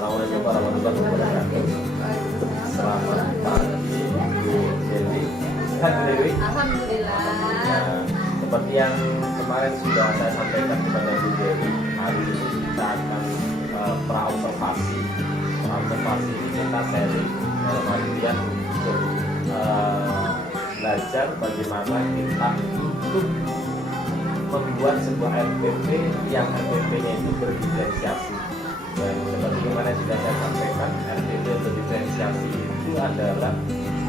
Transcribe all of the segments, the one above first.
Assalamualaikum warahmatullahi wabarakatuh. Selamat pagi Bu Dewi. Sehat Bu Dewi? Alhamdulillah. Nah, seperti yang kemarin sudah saya sampaikan kepada Bu Dewi, hari ini kita akan praobservasi. Praobservasi ini kita sharing dalam artian untuk belajar bagaimana kita untuk membuat sebuah RPP yang RPP-nya itu berdiferensiasi. Dan seperti kemarin sudah saya sampaikan, RPP berdiferensiasi itu adalah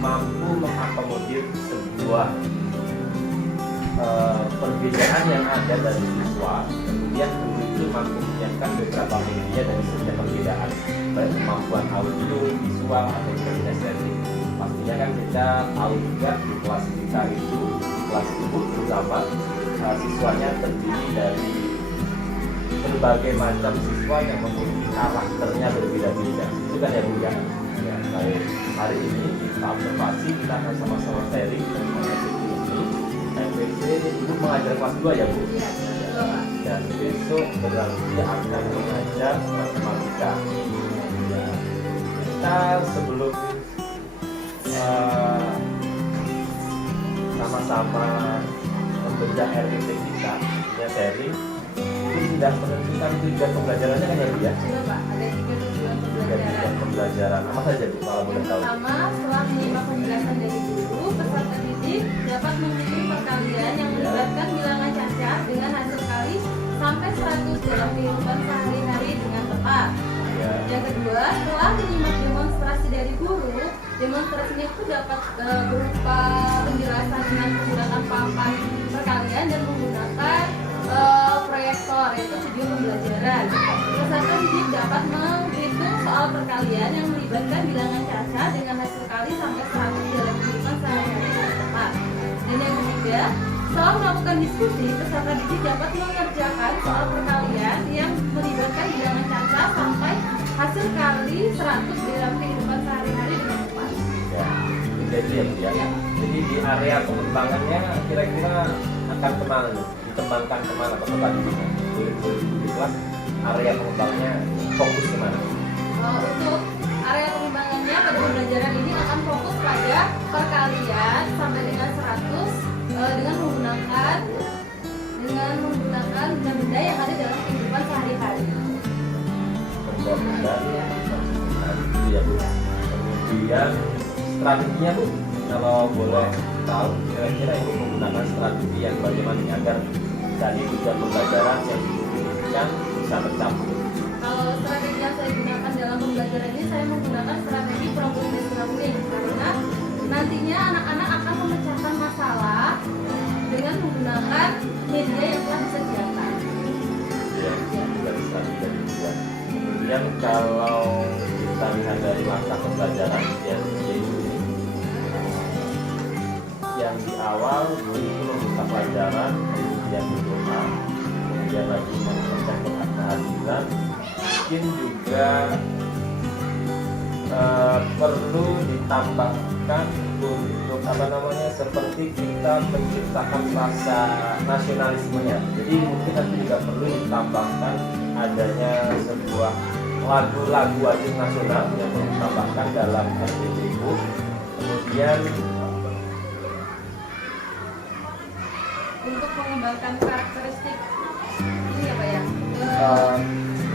mampu mengakomodir sebuah perbedaan yang ada dari siswa, kemudian guru itu mampu menyiapkan beberapa media dari setiap perbedaan, baik kemampuan audio, visual, atau kinestetik. Pastinya kan kita tahu juga di kelas kita itu, di kelas itu terutama siswanya terdiri dari berbagai macam siswa yang memiliki karakternya berbeda-beda. Itu kan ya Bu ya. Ya, baik. Hari ini kita observasi, kita akan sama-sama sharing tentang RPP ini. RPP itu mengajar kelas 2 ya Bu? Iya, betul. Dan besok berarti akan mengajar matematika. Ya. Kita sebelum sama-sama membedah RPP kita, ya sharing, itu tidak menentukan tujuan pembelajarannya kan ya Bu ya? Sudah Pak, ada 3 tujuan Tujuan pembelajaran. pembelajaran apa saja Bu kalau boleh Yang tahu? pertama, setelah menyimak penjelasan dari guru, peserta didik dapat mengirim perkalian yang melibatkan bilangan cacat dengan hasil kali sampai 100 dalam kehidupan sehari-hari dengan tepat. Ya. Yang kedua, setelah menyimak demonstrasi dari guru, demonstrasinya itu dapat berupa penjelasan dengan menggunakan papan perkalian dan menggunakan proyektor, yaitu video pembelajaran. Peserta didik dapat menghitung soal perkalian yang melibatkan bilangan cacat dengan hasil kali sampai 100 dalam kehidupan sehari-hari dengan tepat. Dan yang ketiga, setelah melakukan diskusi, peserta didik dapat mengerjakan soal perkalian yang melibatkan bilangan cacat sampai hasil kali 100 dalam kehidupan sehari-hari dengan tepat. Ya, jadi ya Bu ya. Ya. Jadi di area pengembangannya kira-kira akan kemana nih? Dikembangkan kemana peserta didiknya? Boleh di kelas area pengembangannya fokus kemana? Untuk area pengembangannya pada pembelajaran ini akan fokus pada perkalian sampai dengan 100 dengan menggunakan benda-benda yang ada dalam kehidupan sehari-hari. Benda-benda Ya. itu ya Bu. Kemudian strateginya Bu, kalau boleh tahu kira-kira ini menggunakan strategi yang bagaimana nih agar tadi tujuan pembelajaran yang diinginkan bisa tercapai. Kalau strategi yang saya gunakan dalam pembelajaran ini, saya menggunakan strategi problem based learning karena nantinya anak-anak akan memecahkan masalah dengan menggunakan media yang telah disediakan. Ya, dari strategi dan tujuan. Kemudian kalau kita lihat dari langkah pembelajaran yang yaitu ini, yang di awal guru itu membuka pelajaran, kemudian berdoa, kemudian lagi mengecek kehadiran, mungkin juga perlu ditambahkan untuk seperti kita menciptakan rasa nasionalismenya. Jadi mungkin nanti juga perlu ditambahkan adanya sebuah lagu-lagu wajib nasional yang perlu ditambahkan dalam RPP itu. Kemudian Untuk mengembangkan karakteristik ini ya Pak ya,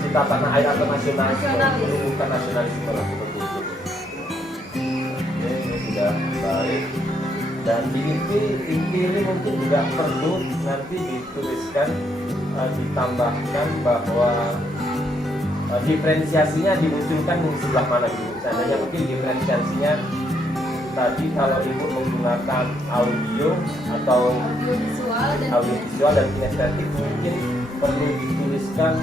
cita tanah air atau nasionalis, Nasionalis. menumbuhkan nasionalisme lah seperti itu. Oke, ini sudah baik. Dan di inti ini mungkin juga perlu nanti dituliskan, ditambahkan bahwa diferensiasinya dimunculkan di sebelah mana gitu. Seandainya mungkin diferensiasinya tadi kalau ibu menggunakan audio atau audiovisual dan kinestetik mungkin perlu dituliskan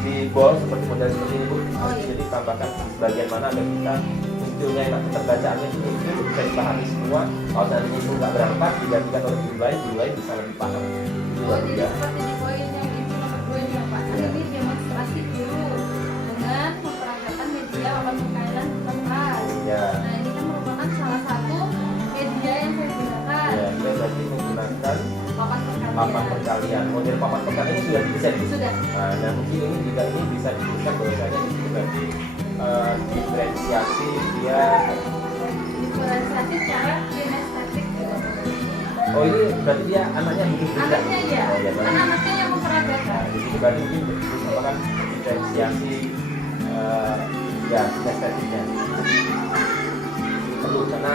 di bol seperti model seperti ini Bu. Oh, iya. Jadi tambahkan di bagian mana agar kita munculnya enak keterbacaannya itu muncul bisa dipahami semua. Kalau seandainya itu nggak berangkat digantikan oleh guru lain bisa lebih paham. Itu Oh, baru jadi ya. seperti di poin yang itu nomor 2 ini ya Pak. Ya. Ini demonstrasi dulu dengan memperagakan media papan perkalian kertas. Ya. Nah, ini kan merupakan salah satu media yang saya gunakan. Ya, dia berarti menggunakan Papan perkalian. papan perkalian. Model papan perkalian ini sudah didesain Bu? Sudah. Nah, mungkin ini juga ini bisa dituliskan bahwasanya di sini berarti Oh ini berarti dia anaknya butuh beda. Anaknya ya, Oh, ya, kan berarti. anaknya yang memperagakan. Nah, di situ berarti mungkin merupakan diferensiasi ya estetiknya perlu, karena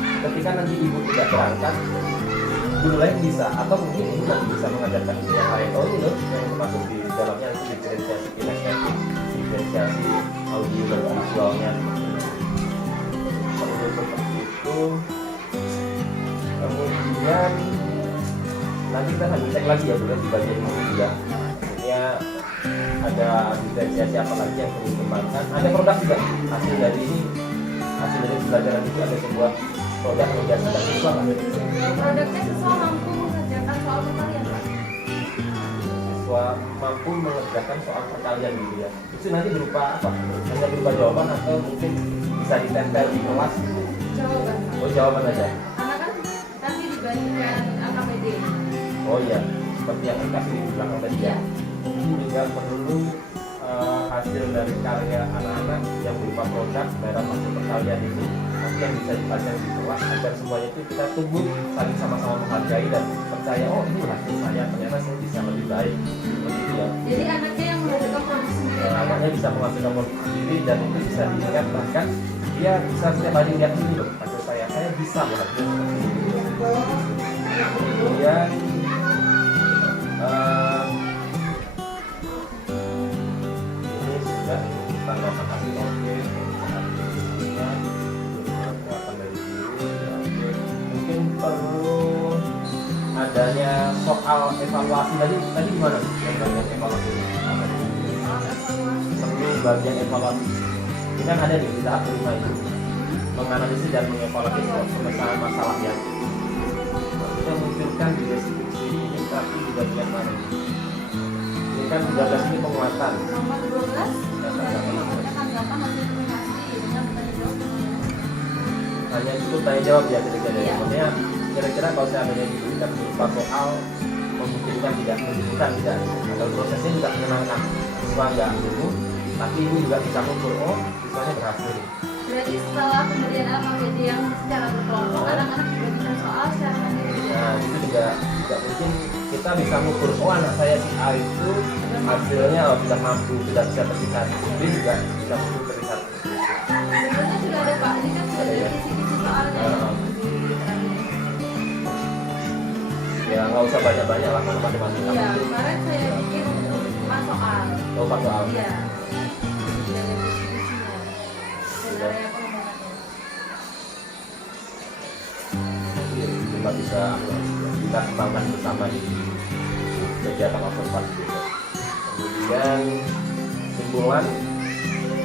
ketika nanti ibu tidak berangkat, guru lain bisa, atau mungkin ibu nanti bisa mengajarkan ibu yang lain. Oh ini loh yang masuk di dalamnya itu diferensiasi kinestetik, diferensiasi audio dan visualnya. Perlu seperti itu. Kemudian nanti kita sambil cek lagi ya Bu di bagian ini juga. Maksudnya ada diferensiasi apa lagi yang perlu dikembangkan. Ada produk juga hasil dari ini, hasil dari pembelajaran itu ada sebuah produk menjadikan siswa kan? Produknya siswa mampu mengerjakan soal perkalian, Pak. Siswa mampu mengerjakan soal perkalian gitu ya. Itu nanti berupa apa? Hanya berupa jawaban atau mungkin bisa ditempel di kelas? Jawaban, Pak. Oh jawaban aja. Karena kan nanti dibandingkan angka PD. Oh iya, seperti yang dikasih di belakang tadi ya. Ini juga perlu hasil dari karya anak-anak yang berupa produk dalam hasil perkalian itu nanti yang bisa dipelajari di kelas, agar semuanya itu kita tumbuh saling sama-sama menghargai dan percaya, oh ini hasil saya, ternyata saya bisa lebih baik seperti itu ya. Jadi anaknya yang menghasilkan produk sendiri. Anaknya bisa menghasilkan produk sendiri dan itu bisa dilihat, bahkan dia bisa setiap hari lihat ini loh hasil saya bisa menghasilkan seperti ini. Kemudian ini sudah tanggapan hasil oke, kekuatan dari diri ya, oke. Mungkin perlu adanya soal evaluasi tadi gimana Bu? Yang bagian evaluasi perlu bagian evaluasi ini kan ada di tahap kelima itu, menganalisis dan mengevaluasi pemecahan masalah yang kita munculkan di deskripsi ini, tapi di bagian mana ini kan 13 ini penguatan. Nomor 12 dari tanggapan hasil komunikasi dengan bertanya jawab. Hanya itu tanya jawab ya kira-kira. Iya. Maksudnya kira-kira kalau seandainya diberikan berupa soal memungkinkan tidak menunjukkan tidak, atau prosesnya juga menyenangkan, siswa nggak dulu, tapi ibu juga bisa mengukur, oh siswanya berhasil. Berarti setelah pemberian AKPD yang secara berkelompok, anak-anak dibagikan soal secara mandiri. Nah itu juga mungkin kita bisa mengukur, oh anak saya si A itu hasilnya sudah mampu, sudah bisa terlihat, ini juga bisa mampu terlihat. Sebenarnya sudah ada Pak, ini kan sudah ada kisi-kisi soalnya. Ya nggak usah banyak-banyak lah, karena matematika. Iya, kemarin saya bikin 4 soal. Oh 4 soal. Iya. Sudah ada kisi-kisinya. Dan area pengembangannya. Kita bisa kita kembangkan bersama di kegiatan observasi. Kemudian simpulan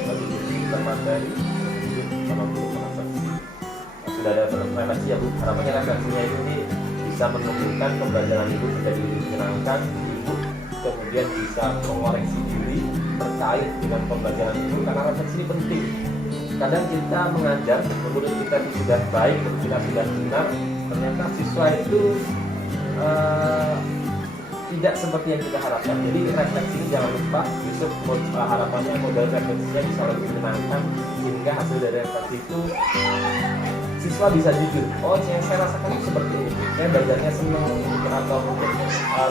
bagi kita materi sama guru transaksi. Sudah ada referensi ya Bu, harapannya referensinya ini bisa menunjukkan pembelajaran ibu menjadi menyenangkan, ibu kemudian bisa mengoreksi diri terkait dengan pembelajaran ibu, karena referensi ini penting. Kadang kita mengajar, menurut kita itu sudah baik, menurut kita sudah benar, ternyata siswa itu tidak seperti yang kita harapkan. Jadi refleksi ini jangan lupa, Yusuf harapannya model refleksinya bisa lebih menyenangkan, sehingga hasil dari refleksi itu siswa bisa jujur, oh yang saya rasakan itu seperti ini, saya belajarnya senang mungkin, atau mungkin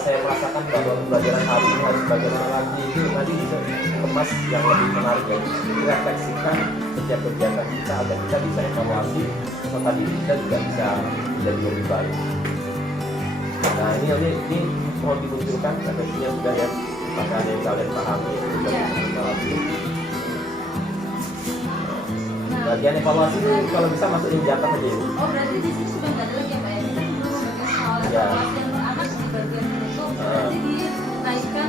saya merasakan bahwa pembelajaran hari ini harus bagaimana lagi, itu nanti bisa dikemas yang lebih menarik ya. Refleksikan setiap kegiatan kita agar kita bisa evaluasi serta diri kita juga bisa jadi lebih baik. Nah ini mohon dimunculkan refleksinya sudah ya, maka ada yang kalian pahami sudah evaluasi. Bagian evaluasi itu kalau bisa masukin jatah aja ya. Oh berarti di sini sudah nggak ada lagi ya Pak ya? Kita belum membahas soal evaluasi yang beranak di bagian itu, berarti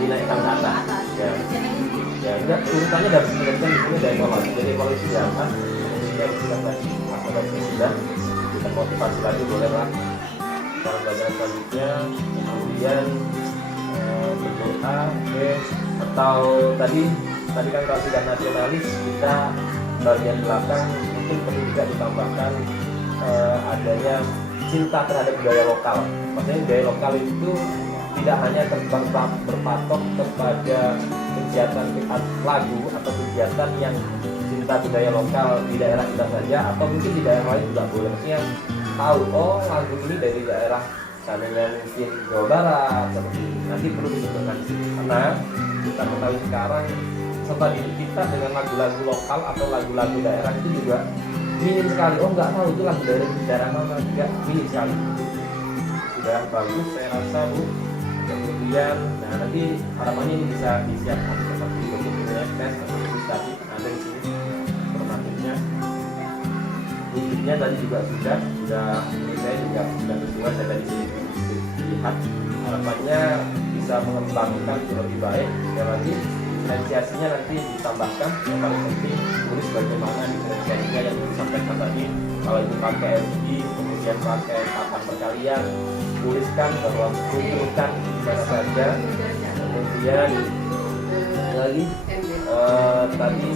dinaikkan ke atas. Ya. Jangan ini. Ya enggak, urutannya dari sini kan di sini dari evaluasi. Jadi evaluasi di atas, kemudian kita tadi apa dari sudah kita motivasi lagi boleh lah. Cara belajar selanjutnya, kemudian berdoa, atau tadi kan kalau sudah nasionalis kita bagian belakang mungkin perlu juga ditambahkan adanya cinta terhadap budaya lokal. Maksudnya budaya lokal itu tidak hanya berpatok kepada kegiatan lagu atau kegiatan yang cinta budaya lokal di daerah kita saja, atau mungkin di daerah lain juga boleh. Maksudnya tahu, oh lagu ini dari daerah seandainya mungkin Jawa Barat seperti ini, nanti perlu disebutkan karena kita ketahui sekarang serta didik kita dengan lagu-lagu lokal atau lagu-lagu daerah itu juga minim sekali. Oh nggak tahu itu lagu dari daerah mana, juga minim sekali. Sudah bagus saya rasa Bu. Kemudian nah nanti harapannya ini bisa disiapkan seperti dokumennya tes atau tadi ada di sini informasinya. Musiknya tadi juga sudah menurut saya juga sudah sesuai. Saya tadi lihat harapannya bisa mengembangkan lebih baik. Sekali lagi diferensiasinya nanti ditambahkan, yang paling penting tulis bagaimana diferensiasinya yang disampaikan tadi. Kalau itu pakai FG kemudian pakai papan perkalian, tuliskan bahwa kumpulkan mana saja. Kemudian lagi tadi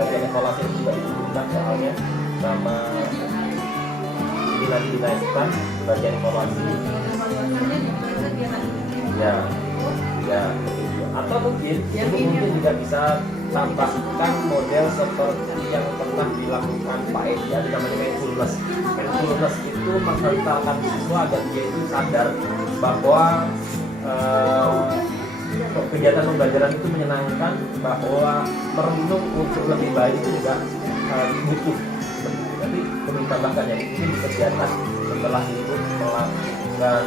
bagian evaluasi juga disebutkan soalnya sama ini nanti dinaikkan bagian evaluasi ya atau mungkin juga bisa tambahkan model seperti yang pernah dilakukan Pak Edi, ada namanya mindfulness. Mindfulness itu menghentakkan siswa agar dia itu sadar bahwa kegiatan pembelajaran itu menyenangkan, bahwa merenung untuk lebih baik itu juga butuh. Tapi perlu ditambahkan ya, mungkin kegiatan setelah itu melakukan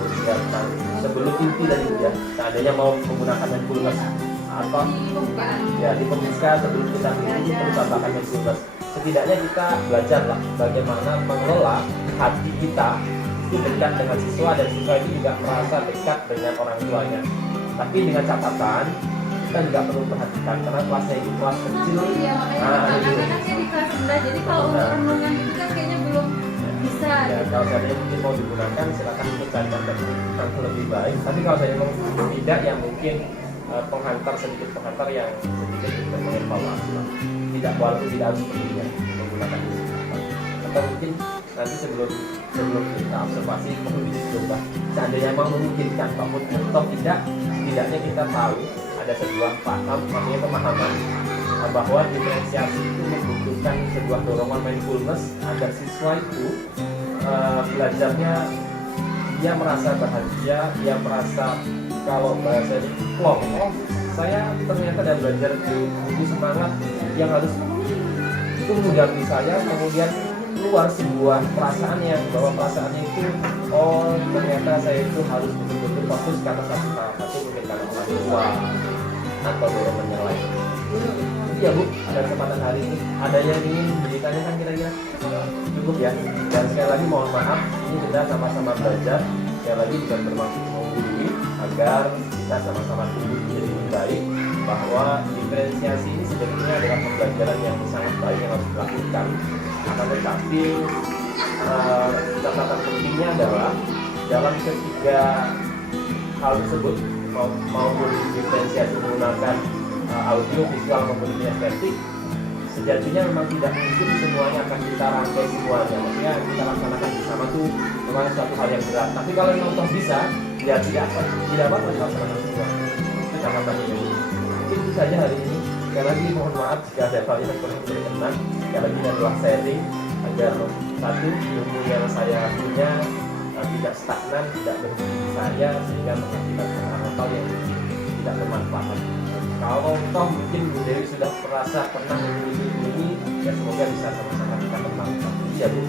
kegiatan sebelum inti dari itu ya, seandainya mau menggunakan mindfulness atau di pembuka sebelum kita itu perlu tambahkan mindfulness. Setidaknya kita belajarlah bagaimana mengelola hati kita itu dekat dengan siswa, dan siswa itu juga merasa dekat dengan orang tuanya. Tapi dengan catatan kita juga perlu perhatikan karena kelasnya itu kelas kecil. Iya, makanya anak-anaknya di kelas rendah. Jadi kalau untuk renungan itu kan kayaknya belum bisa. Ya, kalau saya mungkin mau digunakan silakan untuk carikan yang lebih baik. Tapi kalau saya mau tidak, ya mungkin sedikit penghantar yang sedikit juga mengevaluasi. Tidak, walaupun tidak harus sepertinya menggunakan ini. Atau mungkin nanti sebelum kita observasi perlu dicoba. Seandainya mau memungkinkan, maupun atau tidak, setidaknya kita tahu ada sebuah pemahaman bahwa diferensiasi itu membutuhkan sebuah dorongan mindfulness agar siswa itu belajarnya dia merasa bahagia, dia merasa kalau bahasa itu plong. Oh, saya ternyata ada belajar itu semangat yang harus tumbuh dari saya, kemudian keluar sebuah perasaan yang bahwa perasaannya itu oh ternyata saya itu harus betul-betul fokus karena satu mungkin karena orang tua atau dorongan yang lain. Jadi ya Bu, ada kesempatan hari ini ada yang ingin ditanyakan kira-kira cukup ya. Dan sekali lagi mohon maaf, ini kita sama-sama belajar, sekali lagi bukan bermaksud menggurui, agar kita sama-sama tumbuh menjadi lebih baik, bahwa diferensiasi ini sebetulnya adalah pembelajaran yang sangat baik yang harus dilakukan. Akan tetapi catatan pentingnya adalah dalam ketiga hal tersebut, maupun diferensiasi menggunakan audio, visual maupun estetik, sejatinya memang tidak mungkin semuanya akan kita rangkai semuanya. Maksudnya kita laksanakan bersama tuh memang suatu hal yang berat. Tapi kalau memang toh bisa, ya tidak apa-apa dilaksanakan semua. Itu catatannya. Mungkin itu saja hari ini. Sekali lagi mohon maaf jika ada hal yang kurang berkenan. Sekali lagi adalah sharing agar satu ilmu yang saya punya tidak stagnan, tidak berhenti saya, sehingga mengakibatkan hal-hal yang mungkin tidak bermanfaat. Kalau toh mungkin Bu Dewi sudah merasa pernah memiliki ini, ya semoga bisa sama-sama kita kembangkan. Iya Bu,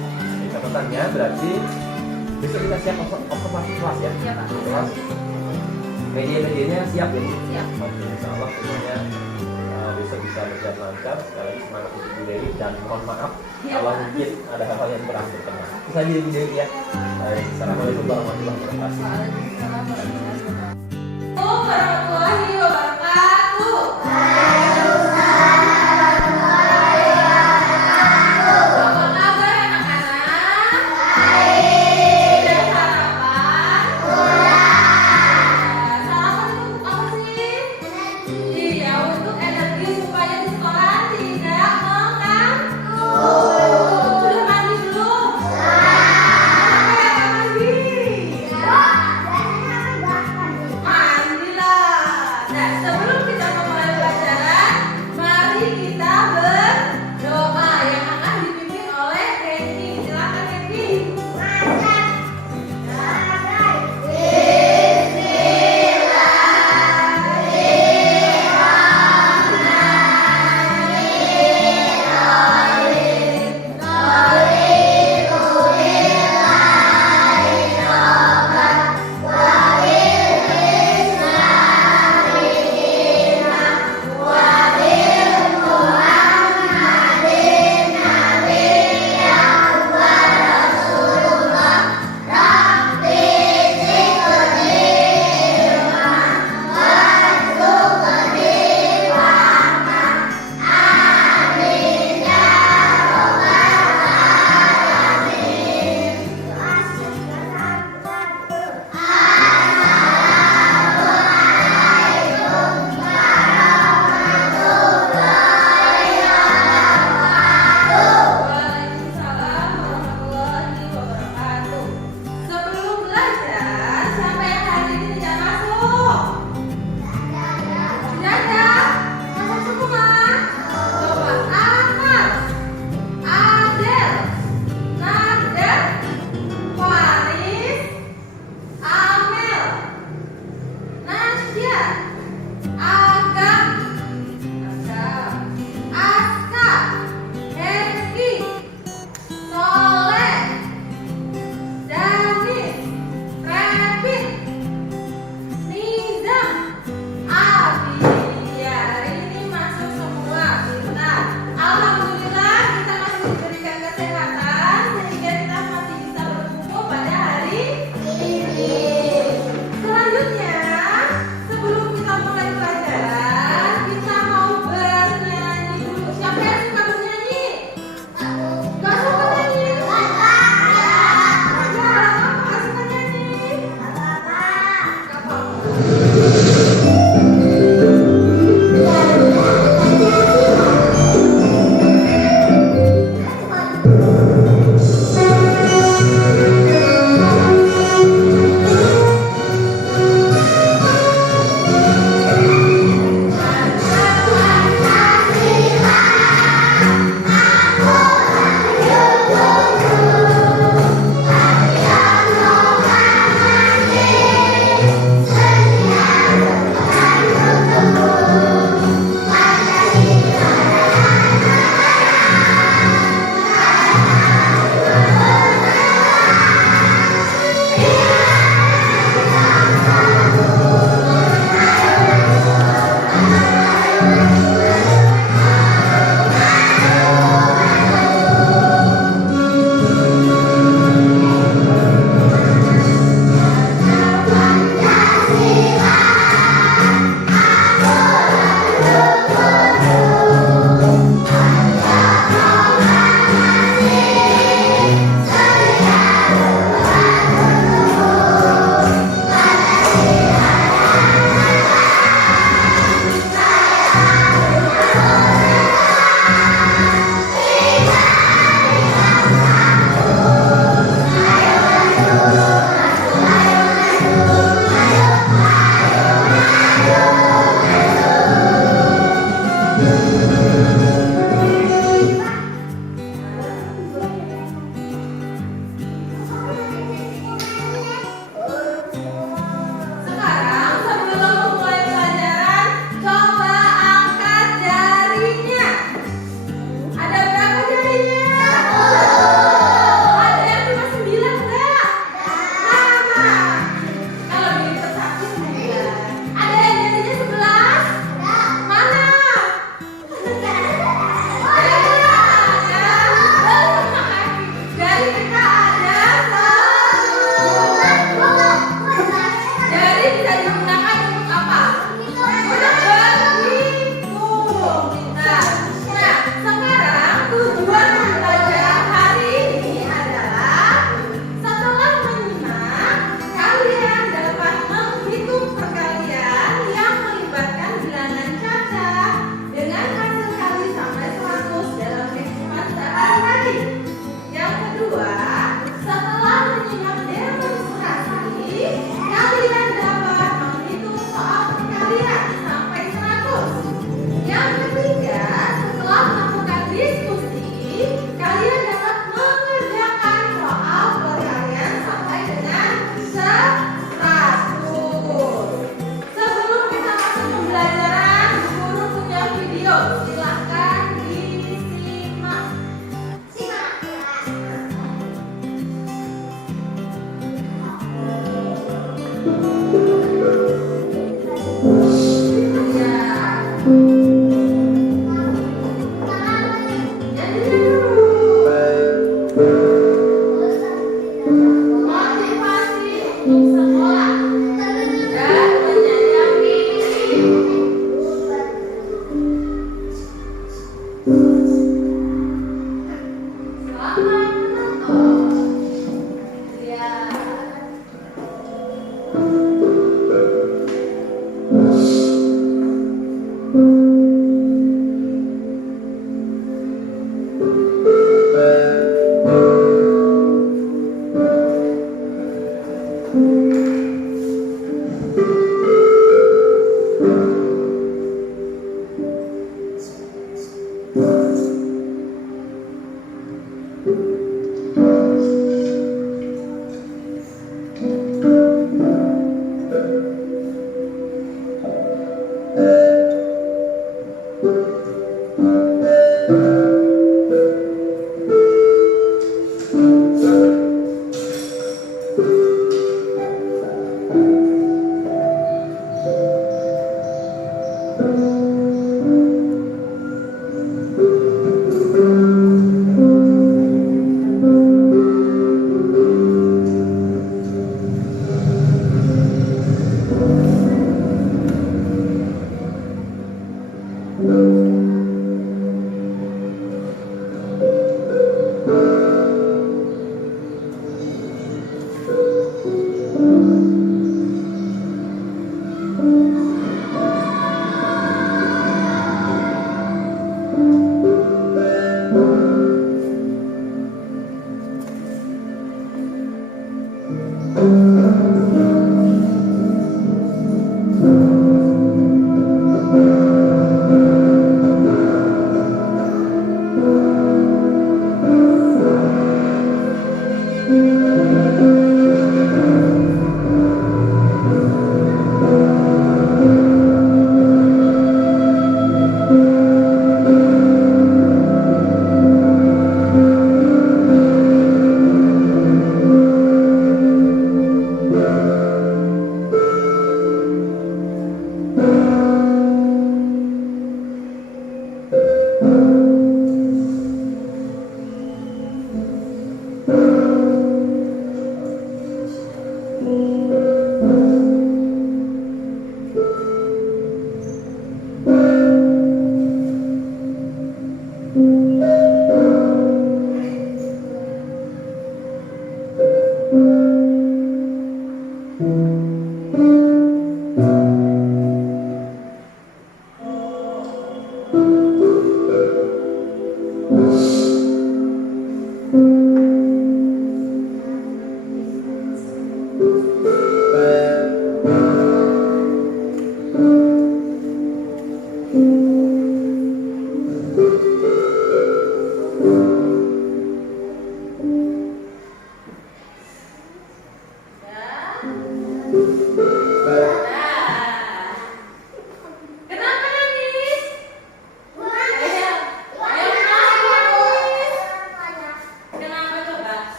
catatannya berarti besok kita siap observasi kelas ya? Iya Pak. Kelas media-medianya siap ya Bu? Siap. Oke, insya Allah semuanya besok bisa berjalan lancar. Sekali lagi semangat untuk Bu Dewi, dan mohon maaf kalau mungkin ada hal-hal yang kurang berkenan. Itu saja Bu Dewi ya. Assalamualaikum warahmatullahi wabarakatuh. Waalaikumsalam warahmatullahi wabarakatuh. Mandilah.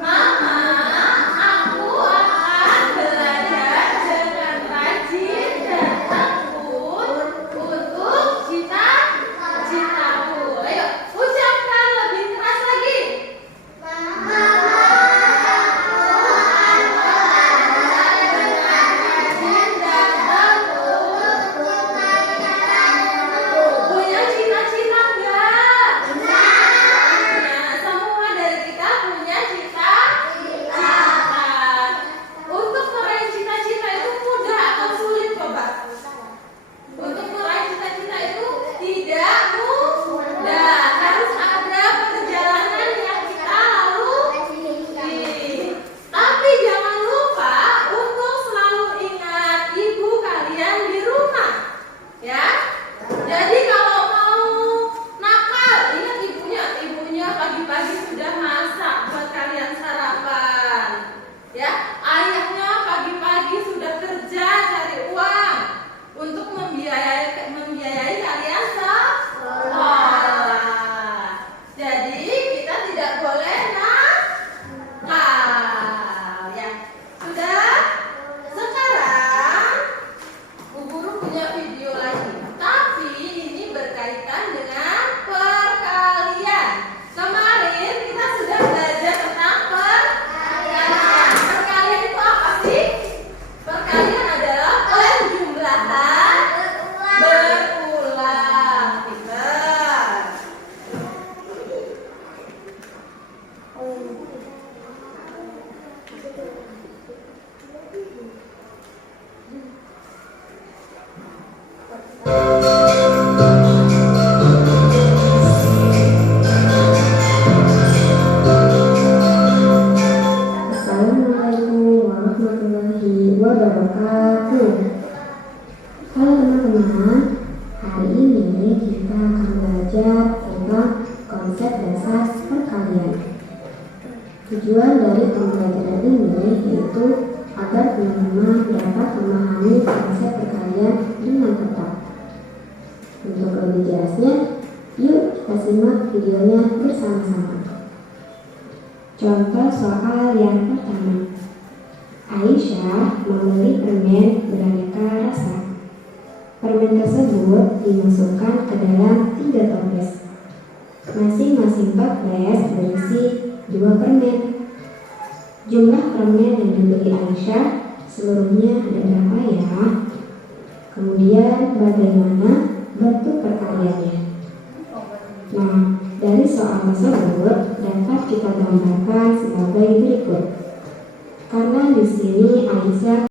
Mama, aku akan belajar Tujuan dari pembelajaran ini yaitu agar teman-teman dapat memahami konsep perkalian dengan tepat. Untuk lebih jelasnya, yuk kita simak videonya bersama-sama. Contoh soal yang pertama. Aisyah membeli permen beraneka rasa. Permen tersebut dimasukkan ke dalam 3 toples. Masing-masing toples berisi 2 permen. Jumlah permen yang dibeli Aisyah seluruhnya ada berapa ya? Kemudian bagaimana bentuk perkaliannya? Nah, dari soal tersebut dapat kita gambarkan sebagai berikut. Karena di sini Aisyah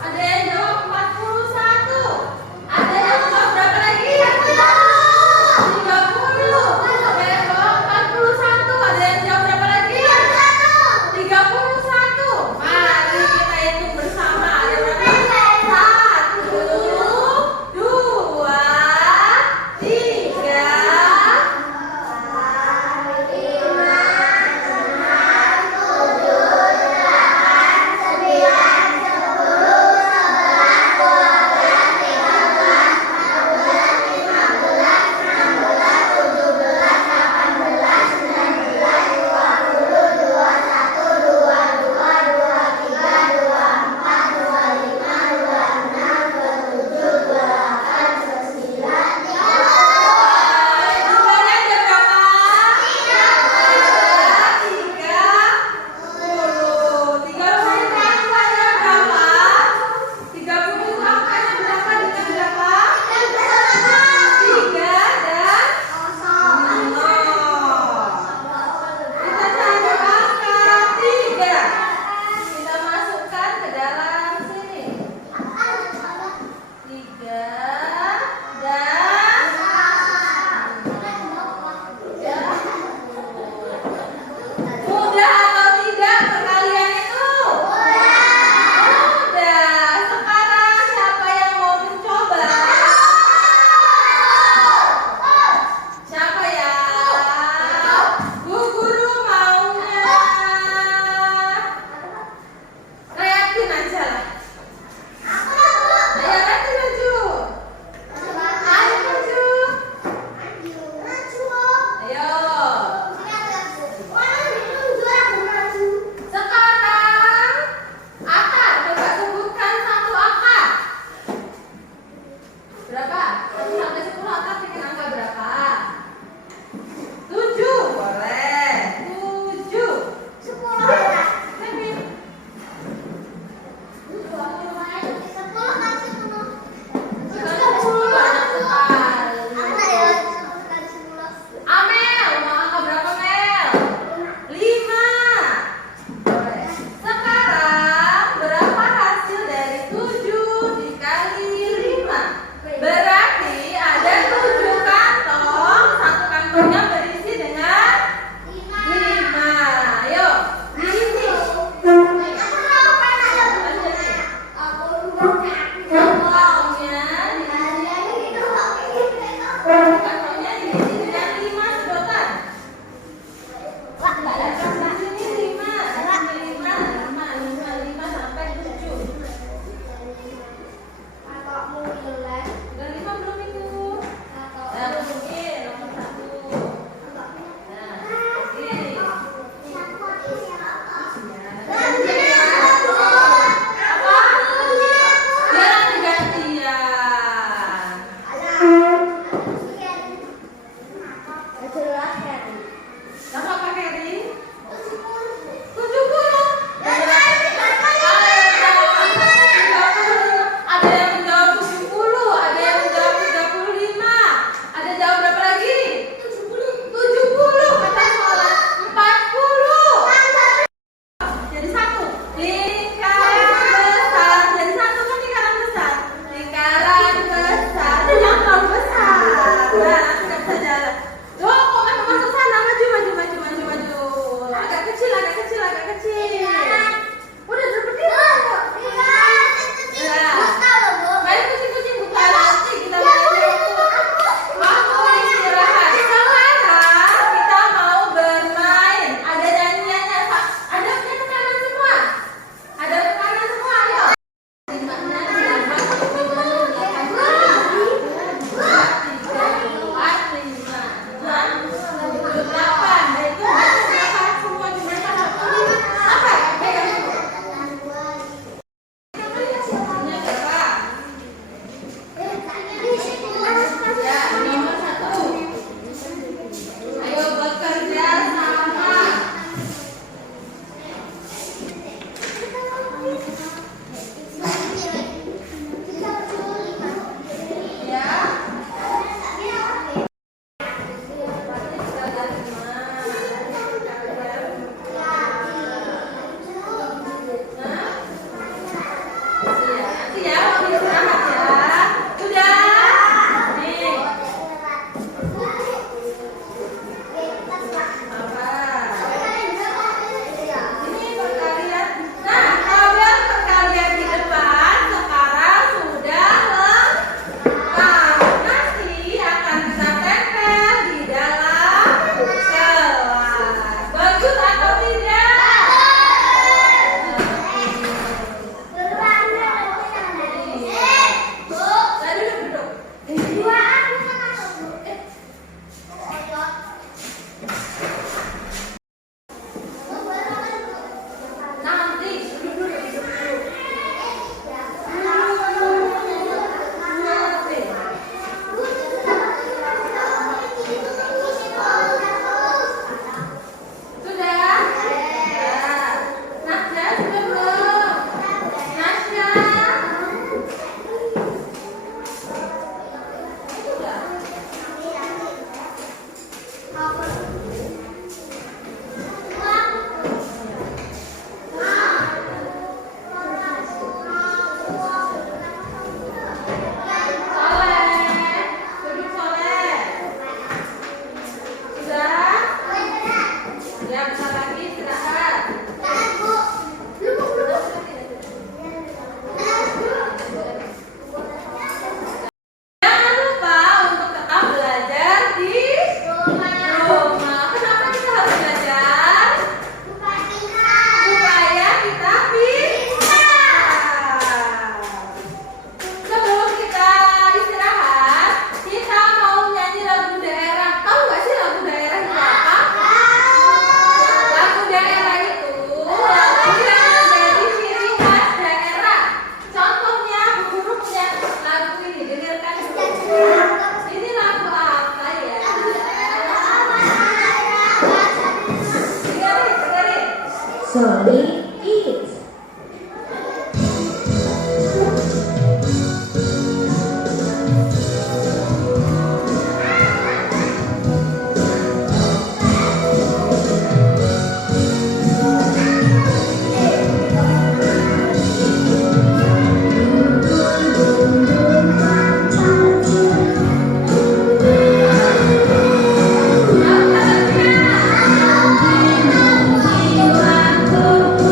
Ada yang jawab 41. Nanti ya, mau istirahat ya. Udah. Nih. Ini perkalian. Nah, tabel perkalian di depan sekarang sudah lengkap. Nanti akan kita tempel di dalam kelas. Bagus atau tidak? Saya duduk. Nanti duduk. Sudah? Ya. Nasya sudah belum? Nasya? Sudah. Soleh. Duduk Soleh. Sudah? Ya, bentar lagi istirahat. Jangan lupa untuk tetap belajar di rumah. Kenapa kita harus belajar? Supaya kita pintar. Sebelum kita istirahat, kita mau nyanyi lagu daerah. Tahu nggak sih lagu daerah itu apa? Lagu daerah itu lagu yang menjadi ciri khas daerah. Contohnya, guru punya lagu ini, dengarkan dulu. Ini lagu apa ya? Dengerin. Solid Kids. Jiwaku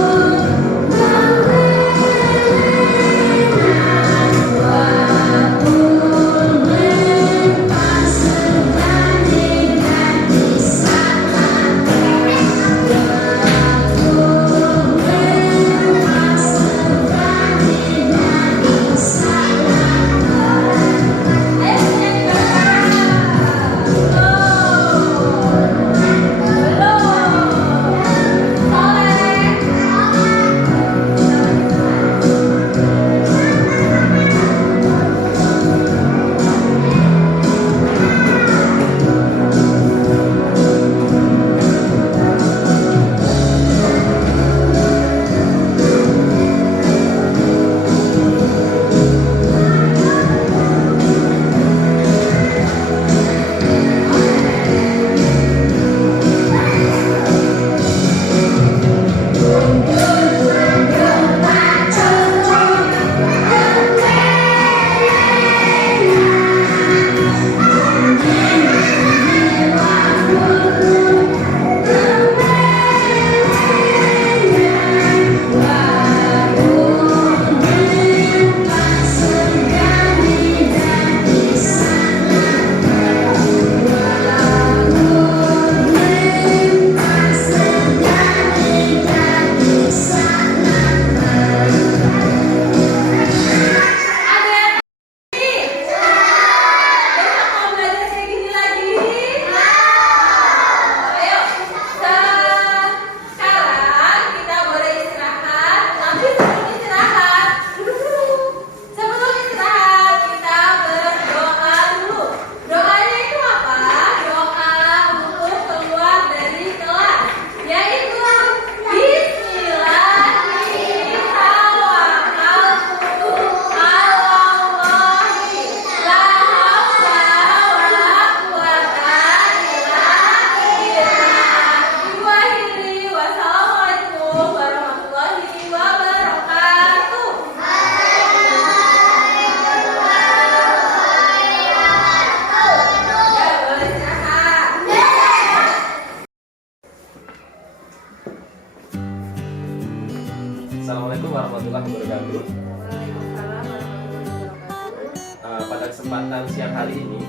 pada kesempatan siang hari ini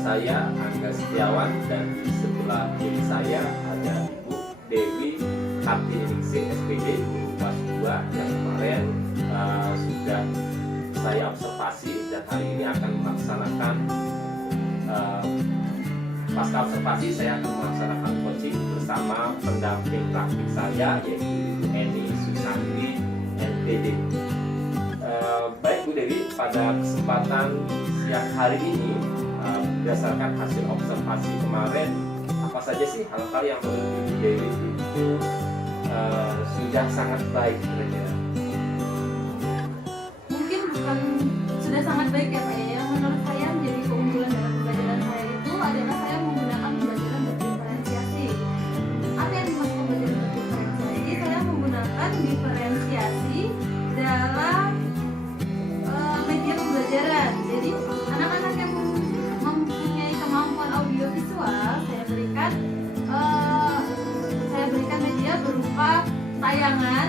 saya Angga Setiawan dan di sebelah kiri saya ada Ibu Dewi Hartiningsih SPD guru kelas 2 yang kemarin sudah saya observasi dan hari ini akan melaksanakan pasca observasi saya akan melaksanakan coaching bersama pendamping praktik saya yaitu Ibu Eni Susanti NPD. Baik Bu Dewi, pada kesempatan siang hari ini berdasarkan hasil observasi kemarin, apa saja sih hal-hal yang menurut Ibu Dewi itu sudah sangat baik kira-kira? Mungkin bukan sudah sangat baik ya Pak ya. Yang menurut saya menjadi keunggulan dalam pembelajaran saya itu adalah saya menggunakan pembelajaran berdiferensiasi. Apa yang dimaksud pembelajaran berdiferensiasi? Jadi saya menggunakan diferensiasi dalam media pembelajaran. Jadi anak-anak yang mempunyai kemampuan audiovisual saya berikan media berupa tayangan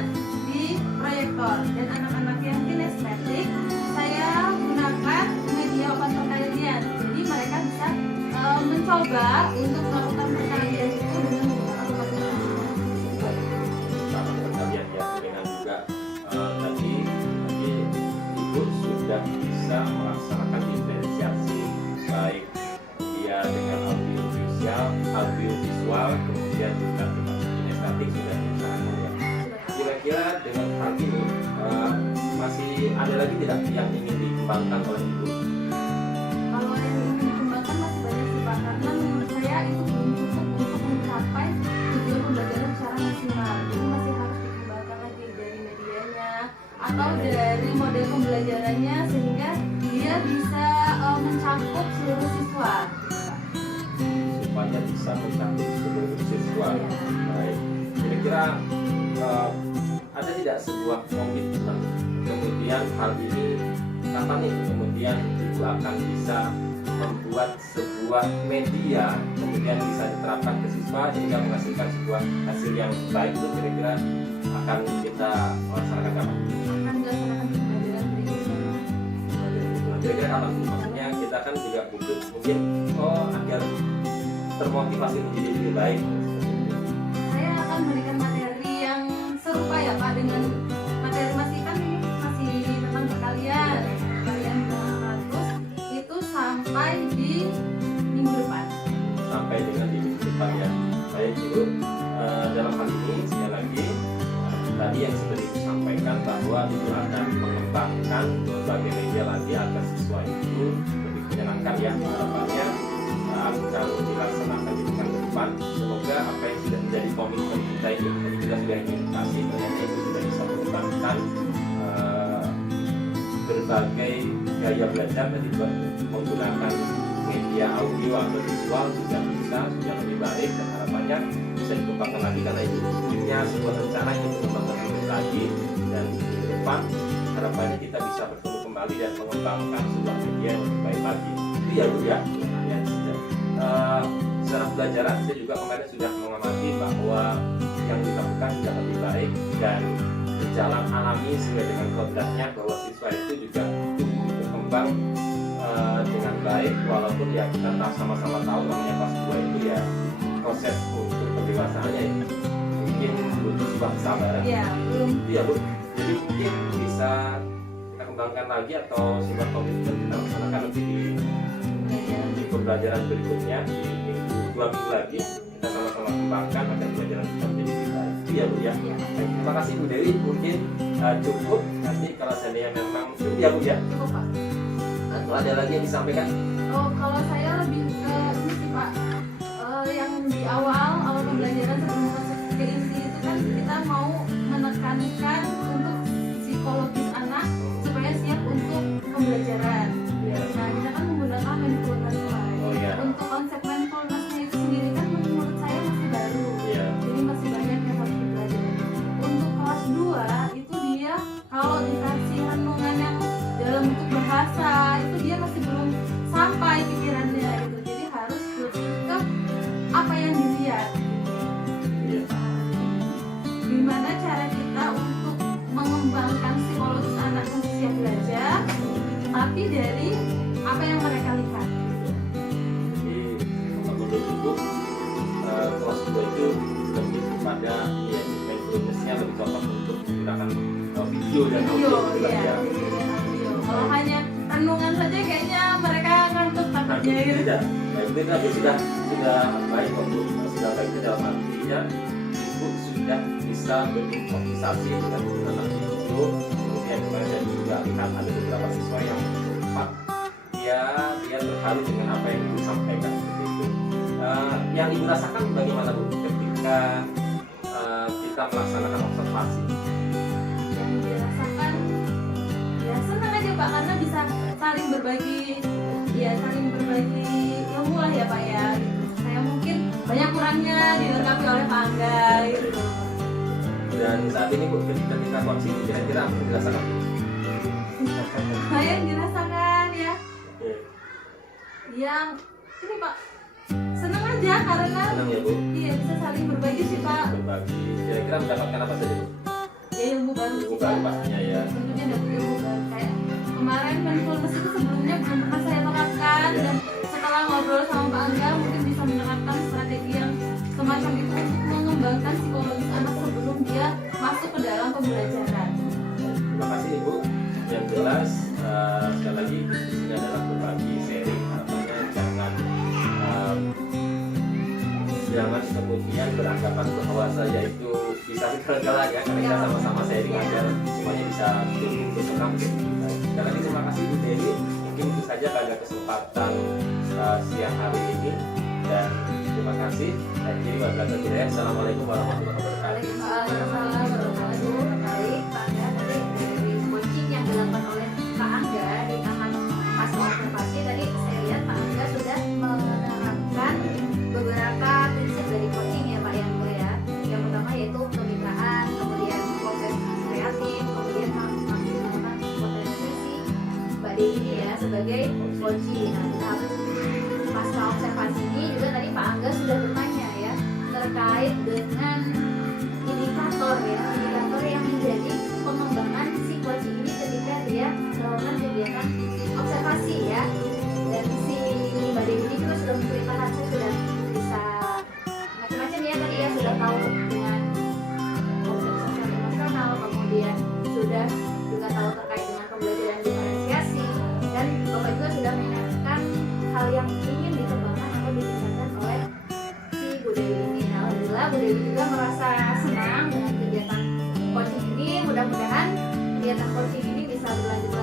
di proyektor, dan anak-anak yang kinestetik saya gunakan media open perkalian. Jadi mereka bisa mencoba untuk melakukan perkalian itu dengan menggunakan open perkalian. Sama perkalian ya, dengan juga tadi Ibu sudah bisa melaksanakan diferensiasi baik dia dengan audiovisual kemudian juga dengan kinestetik sudah diusahakan ya. Kira-kira dengan hal ini masih ada lagi tidak yang ingin dikembangkan oleh Ibu? Kalau yang ingin dikembangkan masih banyak sih Pak, karena menurut saya itu belum cukup untuk mencapai tujuan pembelajaran secara maksimal. Jadi masih harus dikembangkan lagi dari medianya atau dari model pembelajarannya sehingga dia bisa mencakup seluruh siswa. Supaya bisa mencakup seluruh siswa. Iya. Baik. Kira-kira ada tidak sebuah komitmen kemudian hal ini kapan nih kemudian Ibu akan bisa membuat sebuah media kemudian bisa diterapkan ke siswa hingga menghasilkan sebuah hasil yang baik, itu kira-kira akan kita laksanakan kapan? Akan dilaksanakan di pembelajaran berikutnya. Kira-kira kapan? Maksudnya kita kan juga butuh mungkin agar termotivasi menjadi lebih baik. Saya akan memberikan materi yang serupa ya Pak, dengan materi masih tentang perkalian dengan 100 itu sampai di minggu depan. Sampai dengan di minggu depan ya. Baik Ibu, dalam hal ini sekali lagi tadi yang seperti disampaikan bahwa Ibu akan mengembangkan berbagai media lagi agar siswa itu lebih menyenangkan ya. Harapannya akan dilaksanakan di pekan depan. Semoga apa yang sudah menjadi komitmen kita ini, jadi kita sudah edukasi, ternyata itu sudah bisa mengembangkan berbagai gaya belajar dan juga menggunakan media audio atau visual juga bisa sudah lebih baik, dan harapannya bisa dikembangkan lagi karena itu punya sebuah rencana yang dikembangkan lebih lagi, dan di depan harapannya kita bisa bertemu kembali dan mengembangkan sebuah media yang lebih baik lagi. Itu ya Bu ya. Secara pelajaran saya juga kemarin sudah mengamati bahwa yang dilakukan sudah lebih baik dan berjalan alami sesuai dengan kodratnya, bahwa siswa itu juga tumbuh berkembang dengan baik, walaupun ya kita sama-sama tahu namanya kelas 2 itu ya proses untuk pendewasaannya itu mungkin butuh sebuah kesabaran. Iya, belum. Iya Bu, jadi mungkin bisa kita kembangkan lagi atau sebuah komitmen kita laksanakan nanti di pembelajaran berikutnya di dua minggu lagi kita sama-sama kembangkan agar pembelajaran kita menjadi lebih baik. Iya Bu ya. Baik, terima kasih Bu Dewi. Mungkin cukup, nanti kalau seandainya memang cukup ya Bu ya. Cukup Pak. Atau ada lagi yang disampaikan? Oh, kalau saya lebih ke ini sih Pak, yang di awal pembelajaran sebelum masuk ke inti itu kan kita mau menekankan untuk psikologis anak supaya siap untuk pembelajaran. Iya. Nah, kita kan menggunakan mindfulness. Oh iya. Untuk konsep mindfulness-nya itu sendiri kan menurut saya masih baru. Iya. Jadi masih banyak yang harus dipelajari. Untuk kelas 2 itu dia kalau dikasih renungan yang dalam bentuk bahasa itu dia masih belum sampai pikirannya gitu. Jadi harus lebih ke apa yang dilihat. Iya. Gimana cara kita untuk mengembangkan psikologis anak untuk siap belajar, tapi dari apa dan video, audio iya, ya. video dan audio. Kalau hanya renungan saja kayaknya mereka ngantuk Nah, takutnya gitu. tidak. Ya, itu tapi sudah baik kok Bu. Sudah baik itu dalam artinya Ibu sudah bisa berimprovisasi dengan anak itu. Kemudian kemarin saya juga lihat ada beberapa siswa yang cepat dia terharu dengan apa yang Ibu sampaikan seperti itu. Yang Ibu rasakan bagaimana Bu ketika kita melaksanakan observasi? Yang dirasakan ya senang aja Pak, karena bisa saling berbagi ilmu lah ya Pak ya. Saya mungkin banyak kurangnya dilengkapi oleh Pak Angga gitu. Dan saat ini Bu ketika coaching kira-kira apa yang dirasakan? Saya yang dirasakan ya, Oke. yang ini Pak, senang aja karena Senang ya Bu iya bisa saling berbagi sih Pak. berbagi. Kira-kira mendapatkan apa saja Bu? Ya ilmu baru sih Bukan Pak. pastinya ya. Tentunya dapat ilmu baru, kayak kemarin mindfulness itu sebelumnya belum pernah saya terapkan, dan setelah ngobrol sama Pak Angga mungkin bisa menerapkan strategi yang semacam itu untuk mengembangkan psikologis anak sebelum dia masuk ke dalam pembelajaran. Terima kasih Ibu. Yang jelas sekali lagi di sini adalah berbagi sharing. Harapannya jangan kemudian beranggapan bahwa saya itu bisa segala-galanya ya, karena kita sama-sama sharing agar semuanya bisa tumbuh berkembang menjadi lebih baik. Sekali lagi terima kasih Bu Dewi. Mungkin itu saja pada kesempatan siang hari ini, dan terima kasih. Assalamualaikum warahmatullahi wabarakatuh. Waalaikumsalam warahmatullahi wabarakatuh. Baik, Pak Angga, tadi dari coaching yang dilakukan oleh Pak Angga di taman masa observasi tadi saya lihat Pak Angga sudah menerapkan beberapa prinsip dari coaching ya Pak yang ya. Yang pertama yaitu kemitraan, kemudian proses kreatif, kemudian memaksimalkan potensi si Mbak Dewi ini ya sebagai coaching. Nah, tahap pasca observasi ini juga tadi Pak Angga sudah bertanya ya terkait dengan indikator yang menjadi pengembangan si coaching ini ketika dia melakukan kegiatan observasi ya. Dan si Mbak Dewi ini juga sudah menceritakan, saya sudah bisa macam-macam ya tadi ya, sudah tahu dengan komunikasi sosial emosional, kemudian sudah juga tahu terkait dengan pembelajaran diferensiasi, dan Bapak juga sudah mengingatkan hal yang ingin dikembangkan atau ditingkatkan oleh si Bu Dewi ini. Nah, alhamdulillah Bu Dewi juga merasa senang dengan kegiatan coaching ini. Mudah-mudahan kegiatan coaching ini bisa berlanjut